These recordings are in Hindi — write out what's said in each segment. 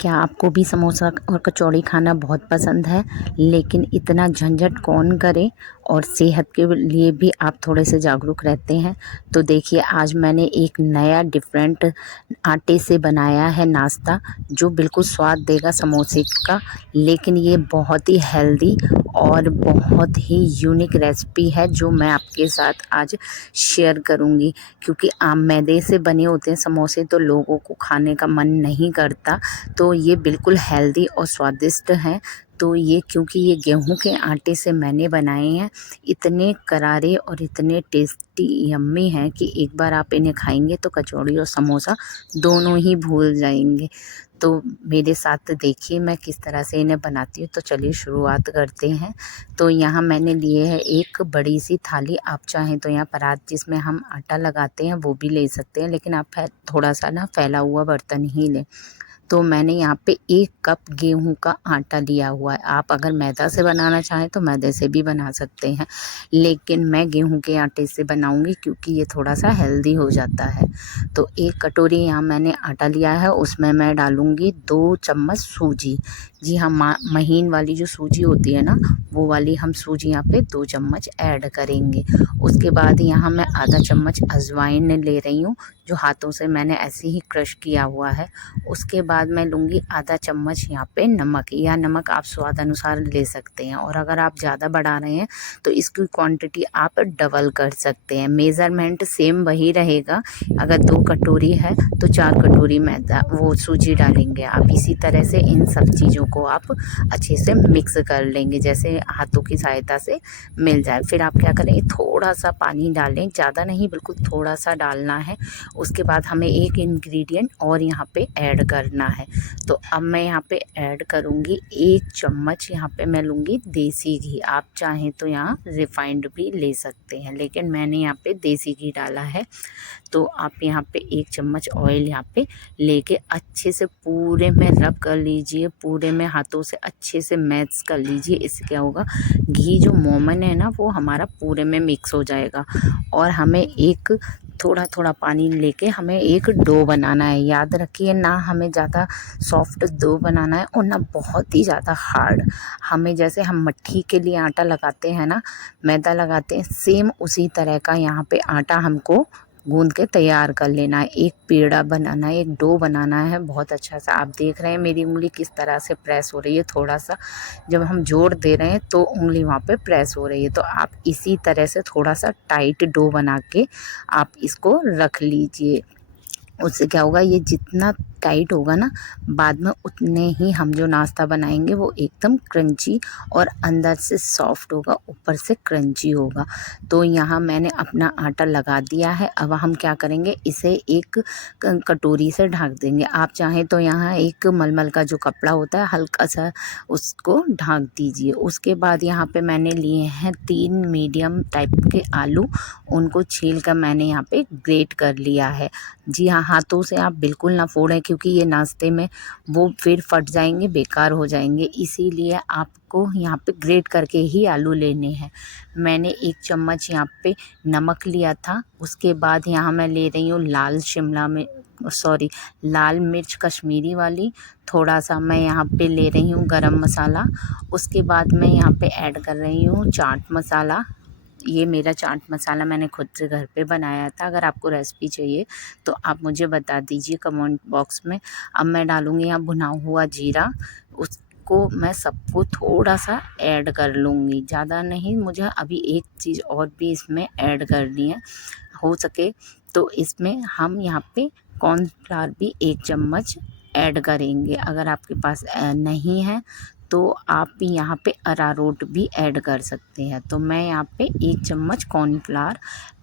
क्या आपको भी समोसा और कचौड़ी खाना बहुत पसंद है, लेकिन इतना झंझट कौन करे और सेहत के लिए भी आप थोड़े से जागरूक रहते हैं। तो देखिए, आज मैंने एक नया डिफरेंट आटे से बनाया है नाश्ता, जो बिल्कुल स्वाद देगा समोसे का, लेकिन ये बहुत ही हेल्दी और बहुत ही यूनिक रेसिपी है जो मैं आपके साथ आज शेयर करूंगी। क्योंकि आम मैदे से बने होते हैं समोसे तो लोगों को खाने का मन नहीं करता, तो ये बिल्कुल हेल्दी और स्वादिष्ट हैं। तो ये क्योंकि ये गेहूं के आटे से मैंने बनाए हैं, इतने करारे और इतने टेस्टी यम्मी हैं कि एक बार आप इन्हें खाएंगे तो कचौड़ी और समोसा दोनों ही भूल जाएंगे। तो मेरे साथ देखिए मैं किस तरह से इन्हें बनाती हूँ। तो चलिए शुरुआत करते हैं। तो यहाँ मैंने लिए है एक बड़ी सी थाली। आप चाहें तो यहाँ परात जिसमें हम आटा लगाते हैं वो भी ले सकते हैं, लेकिन आप थोड़ा सा ना फैला हुआ बर्तन ही लें। तो मैंने यहाँ पे 1 कप गेहूं का आटा लिया हुआ है। आप अगर मैदा से बनाना चाहें तो मैदे से भी बना सकते हैं, लेकिन मैं गेहूं के आटे से बनाऊंगी क्योंकि ये थोड़ा सा हेल्दी हो जाता है। तो 1 कटोरी यहाँ मैंने आटा लिया है, उसमें मैं डालूंगी 2 चम्मच सूजी। जी हाँ, महीन वाली जो सूजी होती है ना, वो वाली हम सूजी यहाँ पे 2 चम्मच ऐड करेंगे। उसके बाद यहाँ मैं आधा चम्मच अजवाइन ले रही हूँ, जो हाथों से मैंने ऐसे ही क्रश किया हुआ है। उसके बाद मैं लूँगी आधा चम्मच यहाँ पे नमक, या नमक आप स्वाद अनुसार ले सकते हैं, और अगर आप ज़्यादा बढ़ा रहे हैं तो इसकी क्वांटिटी आप डबल कर सकते हैं। मेज़रमेंट सेम वही रहेगा। अगर 2 कटोरी है तो 4 कटोरी मैदा वो सूजी डालेंगे आप। इसी तरह से इन सब चीज़ों को आप अच्छे से मिक्स कर लेंगे, जैसे हाथों की सहायता से मिल जाए। फिर आप क्या करेंगे, थोड़ा सा पानी डालें, ज़्यादा नहीं, बिल्कुल थोड़ा सा डालना है। उसके बाद हमें एक इंग्रेडिएंट और यहाँ पे ऐड करना है। तो अब मैं यहाँ पे ऐड करूँगी 1 चम्मच, यहाँ पे मैं लूँगी देसी घी। आप चाहें तो यहाँ रिफाइंड भी ले सकते हैं, लेकिन मैंने यहाँ पे देसी घी डाला है। तो आप यहाँ पे 1 चम्मच ऑयल यहाँ पे लेके अच्छे से पूरे में रब कर लीजिए, पूरे में हाथों से अच्छे से मैश कर लीजिए। इससे क्या होगा, घी जो मोमन है ना वो हमारा पूरे में मिक्स हो जाएगा। और हमें एक थोड़ा थोड़ा पानी लेके हमें एक डो बनाना है। याद रखिए, ना हमें ज़्यादा सॉफ्ट डो बनाना है और ना बहुत ही ज़्यादा हार्ड। हमें जैसे हम मट्ठी के लिए आटा लगाते हैं ना, मैदा लगाते हैं, सेम उसी तरह का यहाँ पे आटा हमको गूंद के तैयार कर लेना है। एक पेड़ा बनाना है, एक डो बनाना है बहुत अच्छा सा। आप देख रहे हैं मेरी उंगली किस तरह से प्रेस हो रही है। थोड़ा सा जब हम जोर दे रहे हैं तो उंगली वहाँ पे प्रेस हो रही है। तो आप इसी तरह से थोड़ा सा टाइट डो बना के आप इसको रख लीजिए। उससे क्या होगा, ये जितना टाइट होगा ना, बाद में उतने ही हम जो नाश्ता बनाएंगे वो एकदम क्रंची और अंदर से सॉफ्ट होगा, ऊपर से क्रंची होगा। तो यहाँ मैंने अपना आटा लगा दिया है। अब हम क्या करेंगे, इसे एक कटोरी से ढक देंगे। आप चाहें तो यहाँ एक मलमल का जो कपड़ा होता है हल्का सा उसको ढक दीजिए। उसके बाद यहाँ पे मैंने लिए हैं 3 मीडियम टाइप के आलू, उनको छील कर मैंने यहाँ पे ग्रेट कर लिया है। जी हाँ, हाथों से आप बिल्कुल ना फोड़ें, क्योंकि ये नाश्ते में वो फिर फट जाएंगे, बेकार हो जाएंगे। इसीलिए आपको यहाँ पे ग्रेट करके ही आलू लेने हैं। मैंने 1 चम्मच यहाँ पे नमक लिया था। उसके बाद यहाँ मैं ले रही हूँ लाल मिर्च कश्मीरी वाली। थोड़ा सा मैं यहाँ पे ले रही हूँ गरम मसाला। उसके बाद मैं यहाँ पे ऐड कर रही हूँ चाट मसाला। ये मेरा चाट मसाला मैंने खुद से घर पे बनाया था। अगर आपको रेसिपी चाहिए तो आप मुझे बता दीजिए कमेंट बॉक्स में। अब मैं डालूँगी यहाँ भुना हुआ जीरा, उसको मैं सबको थोड़ा सा ऐड कर लूँगी, ज़्यादा नहीं। मुझे अभी एक चीज़ और भी इसमें ऐड करनी है, हो सके तो इसमें हम यहाँ पे कॉर्नफ्लावर भी 1 चम्मच ऐड करेंगे। अगर आपके पास नहीं है तो आप यहाँ पे अरारोट भी ऐड कर सकते हैं। तो मैं यहाँ पे 1 चम्मच कॉर्नफ्लावर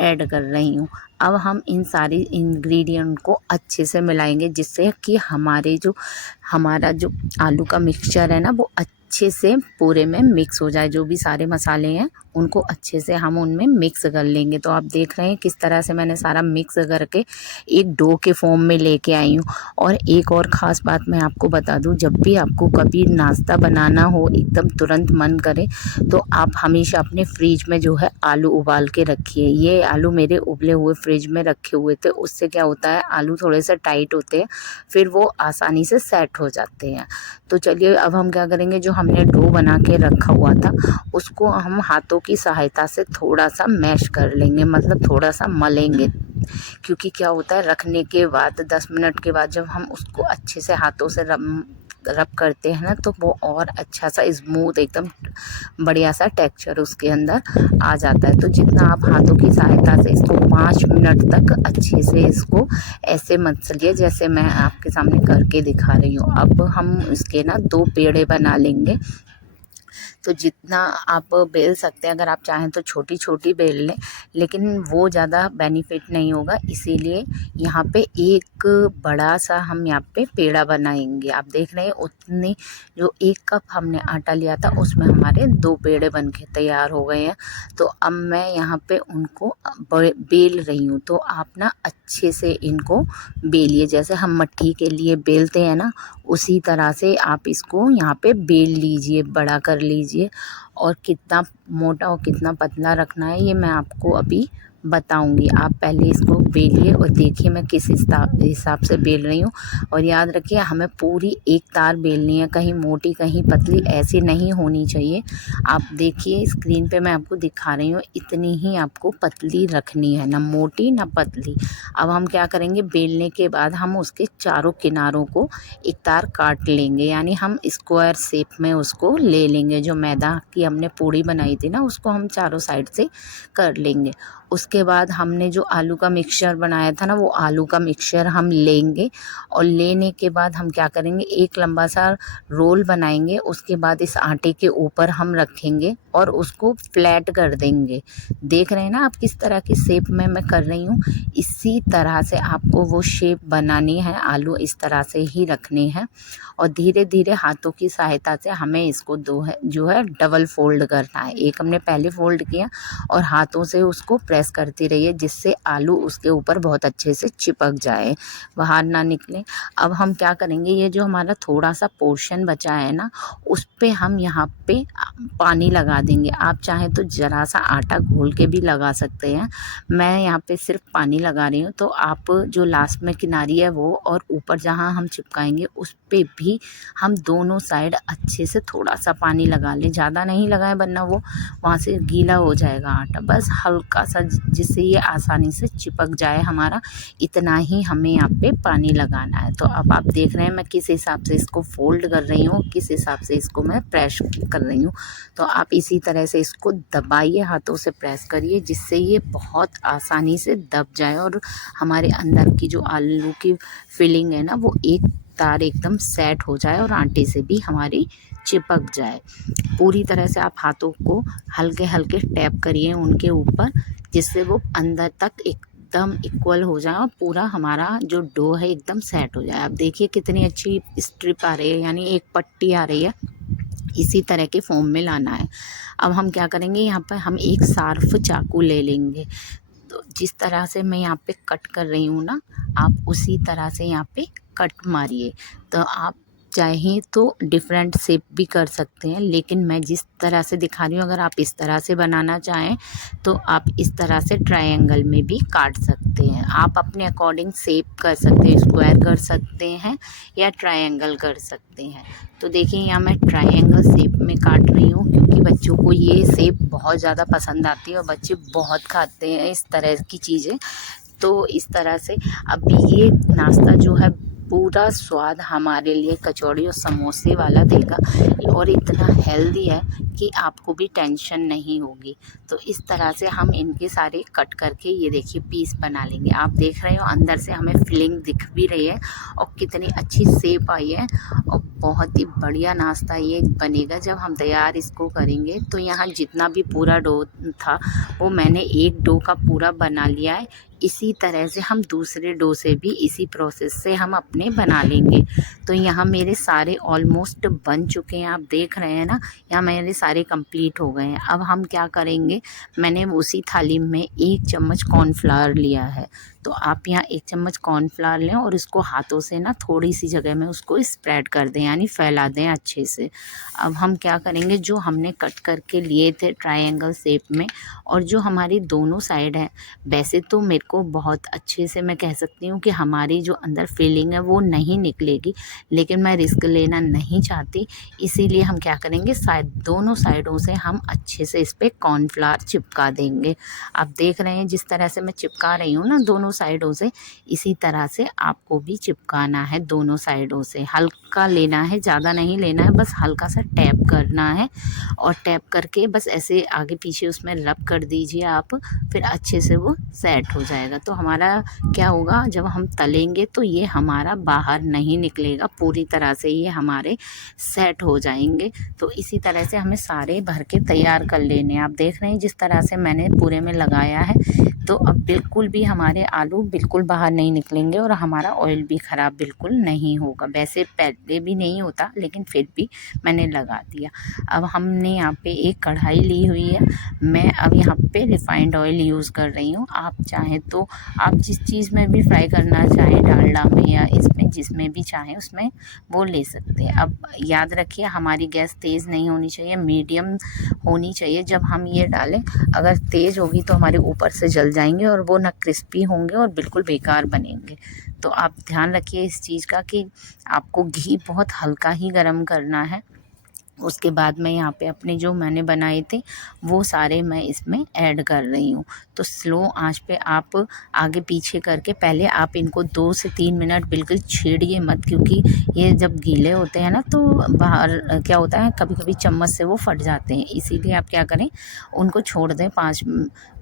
ऐड कर रही हूँ। अब हम इन सारी इंग्रेडिएंट को अच्छे से मिलाएंगे, जिससे कि हमारा जो आलू का मिक्सचर है ना वो अच्छे से पूरे में मिक्स हो जाए। जो भी सारे मसाले हैं उनको अच्छे से हम उनमें मिक्स कर लेंगे। तो आप देख रहे हैं किस तरह से मैंने सारा मिक्स करके एक डो के फॉर्म में लेके आई हूँ। और एक और ख़ास बात मैं आपको बता दूँ, जब भी आपको कभी नाश्ता बनाना हो, एकदम तुरंत मन करे, तो आप हमेशा अपने फ्रिज में जो है आलू उबाल के रखिए। ये आलू मेरे उबले हुए फ्रिज में रखे हुए थे, उससे क्या होता है आलू थोड़े से टाइट होते हैं, फिर वो आसानी से सेट हो जाते हैं। तो चलिए अब हम क्या करेंगे, जो हमने डो बना के रखा हुआ था उसको हम हाथों की सहायता से थोड़ा सा मैश कर लेंगे, मतलब थोड़ा सा मलेंगे। क्योंकि क्या होता है रखने के बाद 10 मिनट के बाद जब हम उसको अच्छे से हाथों से रब करते हैं ना, तो वो और अच्छा सा स्मूथ एकदम बढ़िया सा टेक्सचर उसके अंदर आ जाता है। तो जितना आप हाथों की सहायता से इसको 5 मिनट तक अच्छे से इसको ऐसे मसलिए जैसे मैं आपके सामने करके दिखा रही हूँ। अब हम इसके ना 2 पेड़े बना लेंगे। तो जितना आप बेल सकते हैं, अगर आप चाहें तो छोटी छोटी बेल लें, लेकिन वो ज़्यादा बेनिफिट नहीं होगा, इसीलिए यहाँ पे एक बड़ा सा हम यहाँ पे पेड़ा बनाएंगे। आप देख रहे हैं उतनी, जो 1 कप हमने आटा लिया था उसमें हमारे 2 पेड़े बन के तैयार हो गए हैं। तो अब मैं यहाँ पे उनको बेल रही हूँ। तो आप ना अच्छे से इनको बेलिए, जैसे हम मट्ठी के लिए बेलते हैं ना, उसी तरह से आप इसको यहाँ पे बेल लीजिए, बड़ा कर लीजिए। और कितना मोटा और कितना पतला रखना है ये मैं आपको अभी बताऊंगी। आप पहले इसको बेलिए और देखिए मैं किस हिसाब से बेल रही हूँ। और याद रखिए हमें पूरी एक तार बेलनी है, कहीं मोटी कहीं पतली ऐसी नहीं होनी चाहिए। आप देखिए स्क्रीन पे मैं आपको दिखा रही हूँ, इतनी ही आपको पतली रखनी है, ना मोटी ना पतली। अब हम क्या करेंगे, बेलने के बाद हम उसके चारों किनारों को एक तार काट लेंगे, यानी हम स्क्वायर शेप में उसको ले लेंगे। जो मैदा की हमने पूड़ी बनाई थी ना, उसको हम चारों साइड से कर लेंगे। उसके बाद हमने जो आलू का मिक्सचर बनाया था ना, वो आलू का मिक्सचर हम लेंगे। और लेने के बाद हम क्या करेंगे, एक लंबा सा रोल बनाएंगे। उसके बाद इस आटे के ऊपर हम रखेंगे और उसको फ्लैट कर देंगे। देख रहे हैं ना आप किस तरह की शेप में मैं कर रही हूँ। इसी तरह से आपको वो शेप बनानी है, आलू इस तरह से ही रखने हैं। और धीरे धीरे हाथों की सहायता से हमें इसको जो है डबल फोल्ड करना है। एक हमने पहले फोल्ड किया और हाथों से उसको प्रेस करती रहिए, जिससे आलू उसके ऊपर बहुत अच्छे से चिपक जाए, बाहर ना निकले। अब हम क्या करेंगे, ये जो हमारा थोड़ा सा पोर्शन बचा है ना, उस पे हम यहाँ पे पानी लगा देंगे। आप चाहें तो ज़रा सा आटा घोल के भी लगा सकते हैं, मैं यहाँ पे सिर्फ पानी लगा रही हूँ। तो आप जो लास्ट में किनारी है वो, और ऊपर जहाँ हम चिपकाएंगे उस पे भी हम दोनों साइड अच्छे से थोड़ा सा पानी लगा लें। ज़्यादा नहीं लगाएं वरना वो वहाँ से गीला हो जाएगा आटा, बस हल्का सा, जिससे ये आसानी से चिपक जाए हमारा, इतना ही हमें यहाँ पे पानी लगाना है। तो अब आप देख रहे हैं मैं किस हिसाब से इसको फोल्ड कर रही हूँ, किस हिसाब से इसको मैं प्रेस कर रही हूँ। तो आप इसी तरह से इसको दबाइए, हाथों से प्रेस करिए, जिससे ये बहुत आसानी से दब जाए और हमारे अंदर की जो आलू की फिलिंग है ना, वो एक तार एकदम सेट हो जाए और आटे से भी हमारी चिपक जाए। पूरी तरह से आप हाथों को हल्के हल्के टैप करिए उनके ऊपर, जिससे वो अंदर तक एकदम इक्वल हो जाए और पूरा हमारा जो डो है एकदम सेट हो जाए। आप देखिए कितनी अच्छी स्ट्रिप आ रही है, यानी एक पट्टी आ रही है। इसी तरह के फॉर्म में लाना है। अब हम क्या करेंगे, यहाँ पर हम एक शार्प चाकू ले लेंगे। तो जिस तरह से मैं यहाँ पे कट कर रही हूँ ना, आप उसी तरह से यहाँ पे कट मारिए। तो आप चाहें तो डिफरेंट शेप भी कर सकते हैं, लेकिन मैं जिस तरह से दिखा रही हूँ, अगर आप इस तरह से बनाना चाहें तो आप इस तरह से ट्रायंगल में भी काट सकते हैं। आप अपने अकॉर्डिंग शेप कर सकते हैं, स्क्वायर कर सकते हैं या ट्रायंगल कर सकते हैं। तो देखिए यहाँ मैं ट्रायंगल शेप में काट रही हूँ, क्योंकि बच्चों को ये शेप बहुत ज़्यादा पसंद आती है और बच्चे बहुत खाते हैं इस तरह की चीज़ें। तो इस तरह से अब ये नाश्ता जो है पूरा स्वाद हमारे लिए कचौड़ी और समोसे वाला देगा, और इतना हेल्दी है कि आपको भी टेंशन नहीं होगी। तो इस तरह से हम इनके सारे कट करके ये देखिए पीस बना लेंगे। आप देख रहे हो अंदर से हमें फिलिंग दिख भी रही है और कितनी अच्छी शेप आई है, और बहुत ही बढ़िया नाश्ता ये बनेगा जब हम तैयार इसको करेंगे। तो यहाँ जितना भी पूरा डो था वो मैंने एक डो का पूरा बना लिया है। इसी तरह से हम दूसरे डो से भी इसी प्रोसेस से हम अपने बना लेंगे। तो यहाँ मेरे सारे ऑलमोस्ट बन चुके हैं, आप देख रहे हैं ना, यहाँ मेरे सारे कंप्लीट हो गए हैं। अब हम क्या करेंगे, मैंने उसी थाली में 1 चम्मच कॉर्नफ्लावर लिया है। तो आप यहाँ 1 चम्मच कॉर्नफ्लावर लें और इसको हाथों से ना थोड़ी सी जगह में उसको स्प्रेड कर दें, यानी फैला दें अच्छे से। अब हम क्या करेंगे, जो हमने कट करके लिए थे ट्रायंगल शेप में और जो हमारी दोनों साइड है, वैसे तो मेरे को बहुत अच्छे से मैं कह सकती हूँ कि हमारी जो अंदर फीलिंग है वो नहीं निकलेगी, लेकिन मैं रिस्क लेना नहीं चाहती, इसीलिए हम क्या करेंगे, दोनों साइडों से हम अच्छे से इस पर कॉर्नफ्लावर चिपका देंगे। आप देख रहे हैं जिस तरह से मैं चिपका रही हूँ ना दोनों साइडों से, इसी तरह से आपको भी चिपकाना है दोनों साइडों से। हल्का लेना है, ज़्यादा नहीं लेना है, बस हल्का सा टैप करना है और टैप करके बस ऐसे आगे पीछे उसमें रब कर दीजिए आप, फिर अच्छे से वो सेट हो जाएगा। तो हमारा क्या होगा, जब हम तलेंगे तो ये हमारा बाहर नहीं निकलेगा, पूरी तरह से ये हमारे सेट हो जाएंगे। तो इसी तरह से हमें सारे भर के तैयार कर लेने हैं। आप देख रहे हैं जिस तरह से मैंने पूरे में लगाया है, तो अब बिल्कुल भी हमारे आलू बिल्कुल बाहर नहीं निकलेंगे और हमारा ऑयल भी ख़राब बिल्कुल नहीं होगा। वैसे पहले भी नहीं होता, लेकिन फिर भी मैंने लगा दिया। अब हमने यहाँ पे एक कढ़ाई ली हुई है, मैं अब यहाँ पे रिफाइंड ऑयल यूज़ कर रही हूँ। आप चाहें तो आप जिस चीज़ में भी फ्राई करना चाहें, डालडा में या इसमें जिसमें भी चाहें उसमें वो ले सकते हैं। अब याद रखिए हमारी गैस तेज़ नहीं होनी चाहिए, मीडियम होनी चाहिए जब हम ये डालें। अगर तेज़ होगी तो हमारे ऊपर से जल जाएंगे और वो ना क्रिस्पी होंगे और बिल्कुल बेकार बनेंगे। तो आप ध्यान रखिए इस चीज़ का कि आपको घी बहुत हल्का ही गरम करना है। उसके बाद मैं यहाँ पे अपने जो मैंने बनाए थे वो सारे मैं इसमें ऐड कर रही हूँ। तो स्लो आंच पे आप आगे पीछे करके पहले आप इनको 2 से 3 मिनट बिल्कुल छेड़िए मत, क्योंकि ये जब गीले होते हैं ना तो बाहर क्या होता है, कभी कभी चम्मच से वो फट जाते हैं। इसीलिए आप क्या करें, उनको छोड़ दें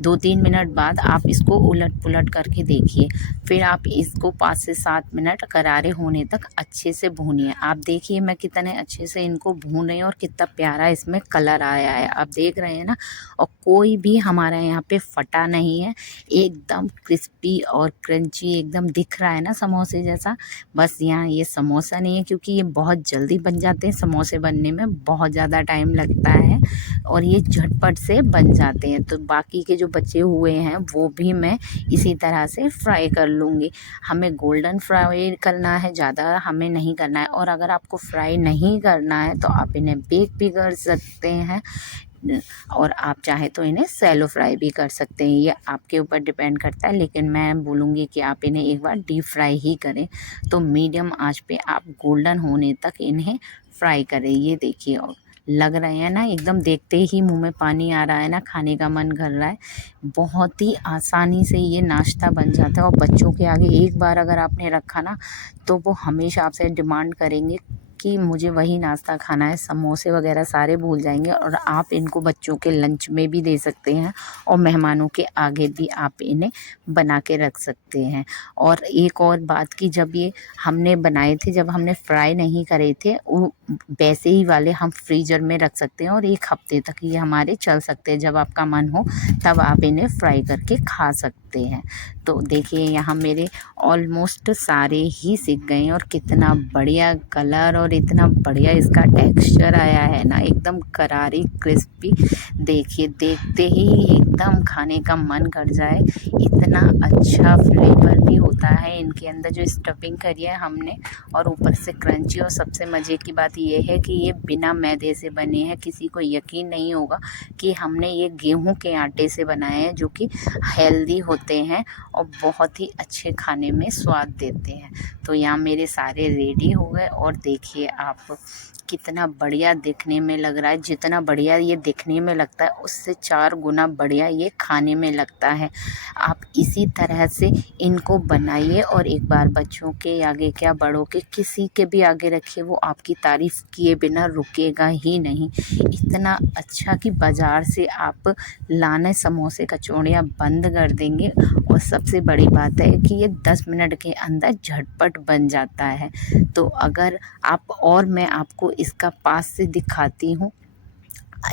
2-3 मिनट बाद आप इसको उलट पुलट करके देखिए। फिर आप इसको 5 से 7 मिनट करारे होने तक अच्छे से भूनिए। आप देखिए मैं कितने अच्छे से इनको भून रही हूँ और कितना प्यारा इसमें कलर आया है, आप देख रहे हैं ना। और कोई भी हमारा यहाँ पे फटा नहीं है, एकदम क्रिस्पी और क्रंची एकदम दिख रहा है ना समोसे जैसा। बस यहाँ ये समोसा नहीं है, क्योंकि ये बहुत जल्दी बन जाते हैं, समोसे बनने में बहुत ज़्यादा टाइम लगता है और ये झटपट से बन जाते हैं। तो बाकी के जो बचे हुए हैं वो भी मैं इसी तरह से फ्राई कर लूँगी। हमें गोल्डन फ्राई करना है, ज़्यादा हमें नहीं करना है। और अगर आपको फ्राई नहीं करना है तो आप इन्हें बेक भी कर सकते हैं और आप चाहे तो इन्हें सैलो फ्राई भी कर सकते हैं, ये आपके ऊपर डिपेंड करता है। लेकिन मैं बोलूँगी कि आप इन्हें एक बार डीप फ्राई ही करें। तो मीडियम आंच पे आप गोल्डन होने तक इन्हें फ्राई करें। ये देखिए और लग रहे हैं ना, एकदम देखते ही मुंह में पानी आ रहा है ना, खाने का मन कर रहा है। बहुत ही आसानी से ये नाश्ता बन जाता है और बच्चों के आगे एक बार अगर आपने रखा ना तो वो हमेशा आपसे डिमांड करेंगे कि मुझे वही नाश्ता खाना है, समोसे वगैरह सारे भूल जाएंगे। और आप इनको बच्चों के लंच में भी दे सकते हैं और मेहमानों के आगे भी आप इन्हें बना के रख सकते हैं। और एक और बात कि जब ये हमने बनाए थे, जब हमने फ्राई नहीं करे थे, वो वैसे ही वाले हम फ्रीज़र में रख सकते हैं और 1 हफ्ते तक ये हमारे चल सकते हैं। जब आपका मन हो तब आप इन्हें फ्राई करके खा सकते हैं। तो देखिए यहाँ मेरे ऑलमोस्ट सारे ही सिक गए हैं और कितना बढ़िया कलर और इतना बढ़िया इसका टेक्सचर आया है ना, एकदम करारी क्रिस्पी। देखिए देखते ही एकदम खाने का मन कर जाए, इतना अच्छा फ्लेवर भी होता है इनके अंदर जो स्टफिंग करी है हमने, और ऊपर से क्रंची। और सबसे मज़े की बात ये है कि ये बिना मैदे से बने हैं। किसी को यकीन नहीं होगा कि हमने ये गेहूं के आटे से बनाए हैं, जो कि हेल्दी होते हैं और बहुत ही अच्छे खाने में स्वाद देते हैं। तो यहाँ मेरे सारे रेडी हो गए और देखिए आप कितना बढ़िया दिखने में लग रहा है। जितना बढ़िया ये दिखने में लगता है उससे 4 गुना बढ़िया ये खाने में लगता है। आप इसी तरह से इनको बनाइए और एक बार बच्चों के आगे क्या बड़ों के किसी के भी आगे रखिए, वो आपकी तारीफ़ किए बिना रुकेगा ही नहीं। इतना अच्छा कि बाज़ार से आप लाने समोसे कचौड़ियाँ बंद कर देंगे। और सबसे बड़ी बात है कि ये 10 मिनट के अंदर झटपट बन जाता है। तो अगर आप, और मैं आपको इसका पास से दिखाती हूँ,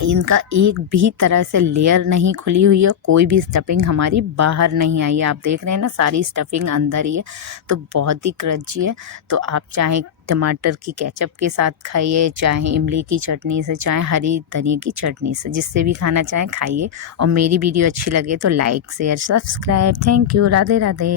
इनका एक भी तरह से लेयर नहीं खुली हुई है, कोई भी स्टफिंग हमारी बाहर नहीं आई है। आप देख रहे हैं ना, सारी स्टफिंग अंदर ही है। तो बहुत ही क्रंची है। तो आप चाहे टमाटर की केचप के साथ खाइए, चाहे इमली की चटनी से, चाहे हरी धनिया की चटनी से, जिससे भी खाना चाहें खाइए। और मेरी वीडियो अच्छी लगे तो like share subscribe. Thank you. Radhe Radhe.